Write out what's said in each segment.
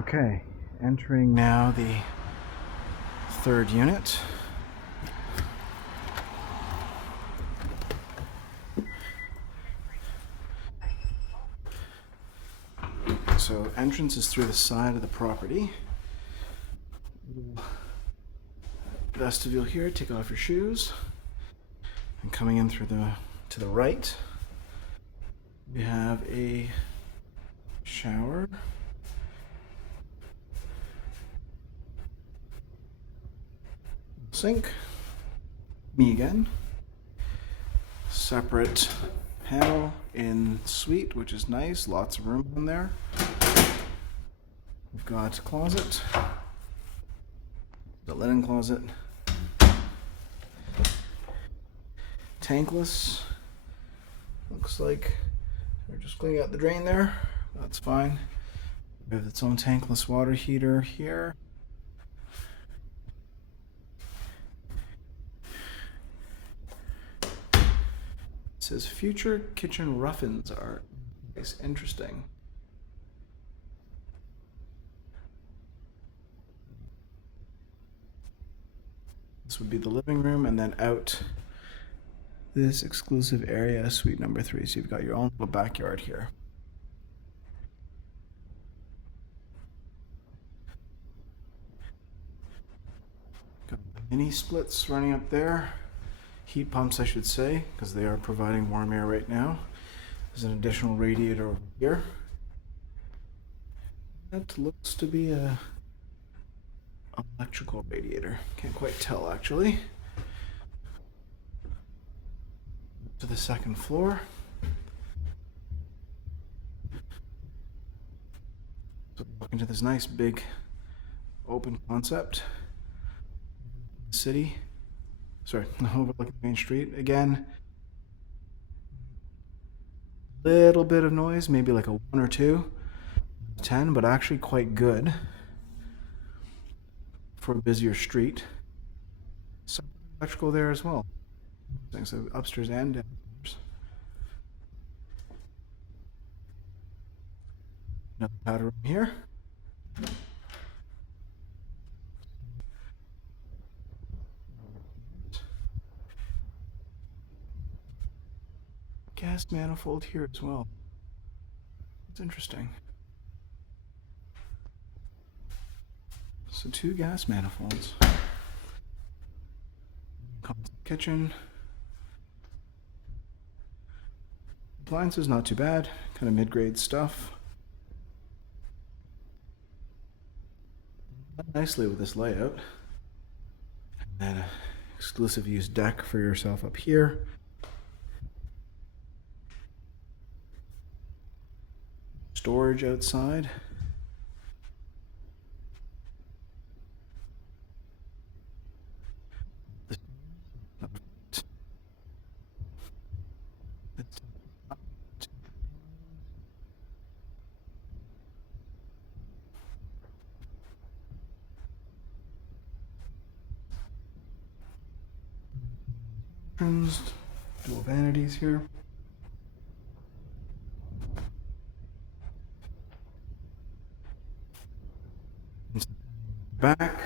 Okay, entering now the third unit. So entrance is through the side of the property. Vestibule here, take off your shoes. And coming in through to the right, we have a shower. Sink. Me again. Separate panel in suite, which is nice. Lots of room in there. We've got a closet. The linen closet. Tankless. Looks like they're just cleaning out the drain there. That's fine. We have its own tankless water heater here. It says future kitchen ruffins art. It's interesting. This would be the living room, and then out this exclusive area, suite number 3. So you've got your own little backyard here. Got mini splits running up there. Heat pumps, I should say, because they are providing warm air right now. There's an additional radiator over here. That looks to be a electrical radiator. Can't quite tell, actually. To the second floor. So walk into this nice big open concept city. Sorry, overlooking Main Street. Again, little bit of noise, maybe like a 1 or 2, 10, but actually quite good for a busier street. Some electrical there as well. So upstairs and downstairs. Another powder room here. Gas manifold here as well. It's interesting. So 2 gas manifolds. Kitchen. Appliances, not too bad. Kind of mid-grade stuff. Nicely with this layout. And then an exclusive use deck for yourself up here. Storage outside. Dual vanities here. Back.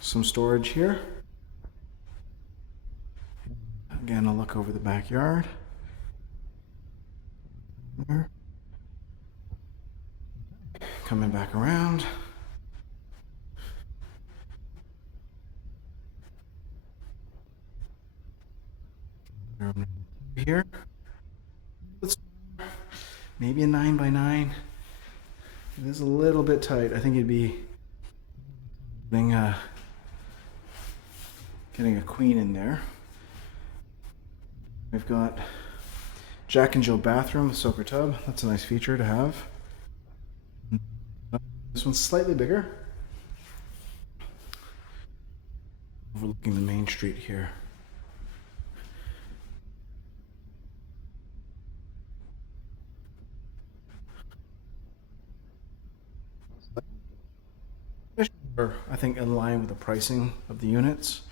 Some storage here. Again, a look over the backyard. There. Coming back around. Here. Maybe a 9x9. It is a little bit tight. I think it'd be getting a queen in there. We've got Jack and Jill bathroom with soaker tub. That's a nice feature to have. This one's slightly bigger. Overlooking the main street here. I think in line with the pricing of the units.